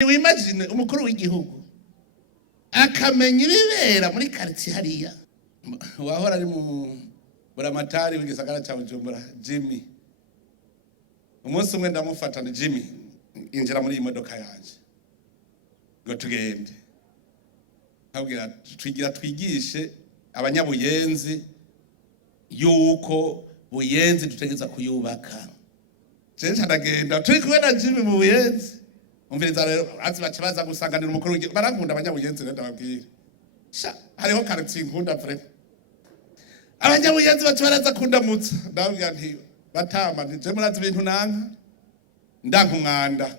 Imagine umukuru w'igihugu akamenya ibibera muri quartier hariya. Wahora ari mu buramatari w'igisagara cya Bujumbura, Jimmy. Umunsi umwe ndamufatana, Jimmy, injira muri imodoka yanje ngo tugende. Abwira twigishe abanyabuyenzi yuko Buyenzi dutegeza kuyubaka. Cyenje ndagenda turi kumwe na Jimmy mu Buyenzi. Umviriza rero baca baza gusanganira umukuru w'igihugu, barankunda abanyabuyenzi rero ndababwira. Sha hariho quartier nkunda vraiment. Abanyabuyenzi baca baraza kundamutsa, ndababwira nti batama nje murazi ibintu nanka ndanka umwanda.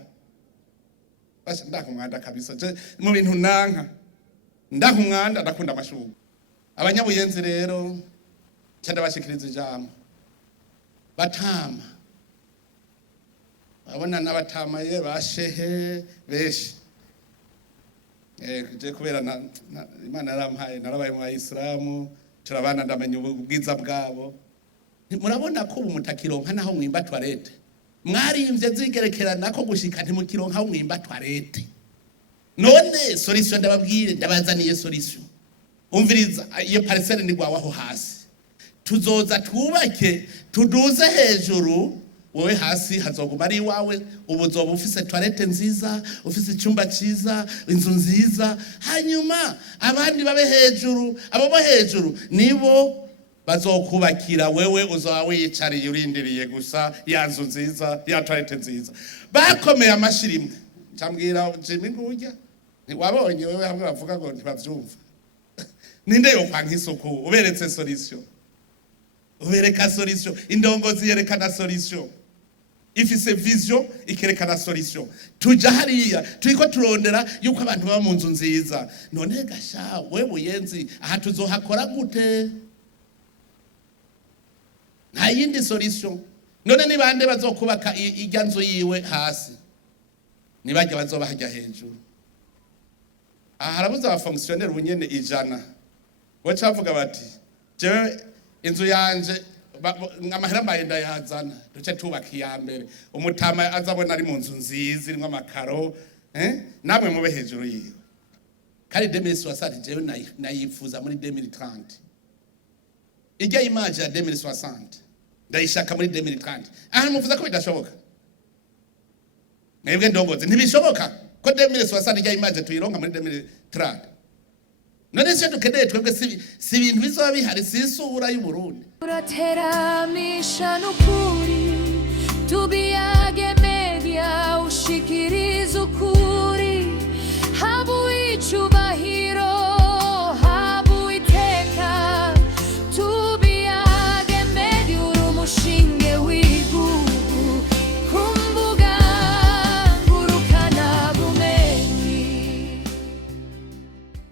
Basha ndanka umwanda kabisa. Je mu bintu nanka ndanka umwanda ndakunda amashugo. Abanyabuyenzi rero cyane bashikiriza ijambo. Batama abona n'abatamaye bashehe beshi. Je kubera Imana yarampaye narabaye mu Islamu turabana ndamenye ubwiza bwabo. Murabona ko umutakironka naho mwimba toilette. Mwarimvye zigerekerana ko gushika ntimukironka aho mwimba toilette. None solution ndababwire ndabazaniye solution. Umviriza iyo parcelle ni gwaho aho hasi. Tuzoza twubake tuduze hejuru. Wowe hasi hazoguma ari wawe, ubuzoba ufise toilette nziza, ufise icyumba cyiza, inzu nziza, hanyuma abandi babe hejuru. Abo bo hejuru nibo bazokubakira, wewe uzoba wiyicariye urindiriye gusa ya nzu nziza, ya toilette nziza. Bakomeye amashirimwe cyambwira Jimmy ngujya wabonye wewe hamwe bavuga ngo ntibavyumva. Ninde yo kwanka isuku uberetse solution, ubereka solution, indongozi yerekana solution. Ifise vision ikerekana solution. Tuja hariya turiko turondera yuko abantu baba mu nzu nziza. None gasha we Buyenzi aha tuzohakora gute? Nta yindi solution. None ni bande bazokubaka ijya nzu yiwe hasi? Ni bajya bazoba hajya hejuru. Aha harabuza aba fonctionnaire bunyene ijana. Bocavuga bati je inzu yanje amahera mbayenda yazana duce tubaka iya mbere, umutama azabona ari mu nzu nziza irimo amakaro, namwe mube hejuru yiwe. Kari 2060 jewe nayifuza muri 2030. Ijya image ya 2060 ndayishaka muri 2030. Aha muvuza ko bidashoboka? Mwebwe ndongoze ntibishoboka ko 2060 ijya image tuyironka muri 2030. None se dukeneye twebwe si ibintu bizoba bihari, si isura y'u Burundi. Urateramisha n'ukuri tubiyage